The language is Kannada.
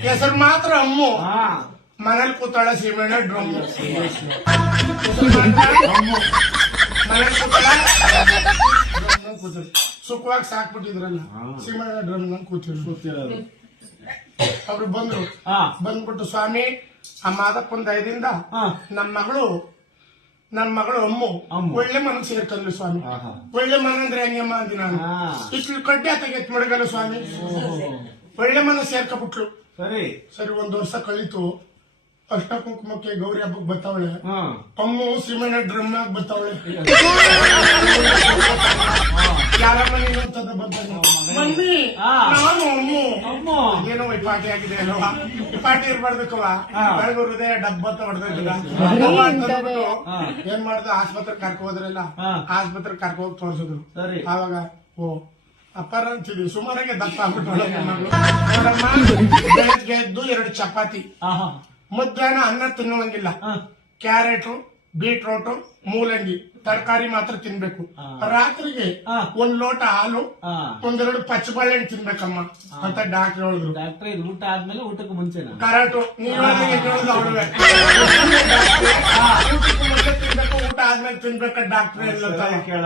ಹೆಸರು ಮಾತ್ರ ಅಮ್ಮು. ಮನೇಲಿ ಕೂತಾಳ ಸೀಮೆಣ್ಣೆ ಡ್ರಮ್ಮು ಮನೇಲಿ ಕೂತಾಳ ಡ್ರಮ್ನಾಗ್ ಕೂತಿರು. ಸುಖವಾಗಿ ಸಾಕ್ಬಿಟ್ಟಿದ್ರಲ್ಲ ಸೀಮೆಣ್ಣೆ ಡ್ರಮ್ ಕೂತಿರು ಕೂತಿರೋದು. ಅವ್ರು ಬಂದ್ರು. ಬಂದ್ಬಿಟ್ಟು ಸ್ವಾಮಿ ಆ ಮಾದಪ್ಪನ ಒಂದ್ ಹಾ. ನಮ್ಮ ಮಗಳು ನಮ್ಮ ಮಗಳು ಅಮ್ಮು. ಒಳ್ಳೆ ಮನಸ್ಸು ಸೇರ್ತಲ್ಲ ಸ್ವಾಮಿ. ಒಳ್ಳೆ ಮನ ಅಂದ್ರೆ ಹೆಂಗಮ್ಮ ಅಂದಿ ನಾನು. ಹಾ. ಇಷ್ಟು ಕಡ್ಡಿ ಆತಗೆ ಮಡಗಲ್ಲ ಸ್ವಾಮಿ. ಸೇರ್ಕೊಬಿಟ್ಲು. ಸರಿ. ಸರಿ ಒಂದ್ ವರ್ಷ ಕಳೀತು. ಅಷ್ಟ ಕುಂಕುಮಕ್ಕೆ ಗೌರಿ ಹಬ್ಬಕ್ಕೆ ಬರ್ತಾವಳೆ. ಪಮ್ಮು ಸಿಮೆಂಟ್ ಡ್ರಮ್ ಆಗಿ ಬರ್ತಾವಳೆ. ಯಾರ ಬಂದ ಮಮ್ಮಿ ನಾನು ಅಮ್ಮು. ಅಮ್ಮ. ಏನೋ ಈ ಪಾರ್ಟಿ ಆಗಿದೆ ಅಲ್ವಾ? ಈ ಪಾರ್ಟಿ ಇರ್ಬಾರ್ದಕ್ಕವ. ಬೆಳಗ್ಗೆ ಹೃದಯ ಡಬ್ಬ ಅಂತ ಹೊಡೆದಿಲ್ಲ ಹಾ. ಏನ್ ಮಾಡ್ದ? ಆಸ್ಪತ್ರೆ ಕರ್ಕೋದ್ರಲ್ಲ. ಆಸ್ಪತ್ರೆ ಕರ್ಕೋಗಿ ಹೋಗಿ ತೋರ್ಸಿದ್ರು. ಸರಿ. ಆವಾಗ ಓ ಅಪ್ಪರ ಅಂತಿದ್ವಿ ಸುಮಾರಾಗೆ ದಪ್ಪ ಬೆಳಗ್ಗೆ ಎದ್ದು ಎರಡು ಚಪಾತಿ. ಮಧ್ಯಾಹ್ನ ಅನ್ನ ತಿನ್ನೋಂಗಿಲ್ಲ. ಕ್ಯಾರೆಟ್ ಬೀಟ್ರೋಟ್ ಮೂಲಂಗಿ. ತರಕಾರಿ ಮಾತ್ರ ತಿನ್ಬೇಕು. ರಾತ್ರಿಗೆ. ಒಂದ್ ಲೋಟ ಹಾಲು ಒಂದೆರಡು ಪಚ್ಚಬಾಳೆಹಣ್ಣು ತಿನ್ಬೇಕಮ್ಮ. ಅಂತ ಡಾಕ್ಟರ್ ಹೇಳಿದ್ರು. ಡಾಕ್ಟರ್ ಇದು ಊಟ ಆದ್ಮೇಲೆ ಊಟಕ್ಕೆ ಕರೆಕ್ಟು. ಮುಂಚೆ ತಿನ್ಬೇಕು ಊಟ ಆದ್ಮೇಲೆ ತಿನ್ಬೇಕ ಡಾಕ್ಟರ್ ಎಲ್ಲ ಕೇಳ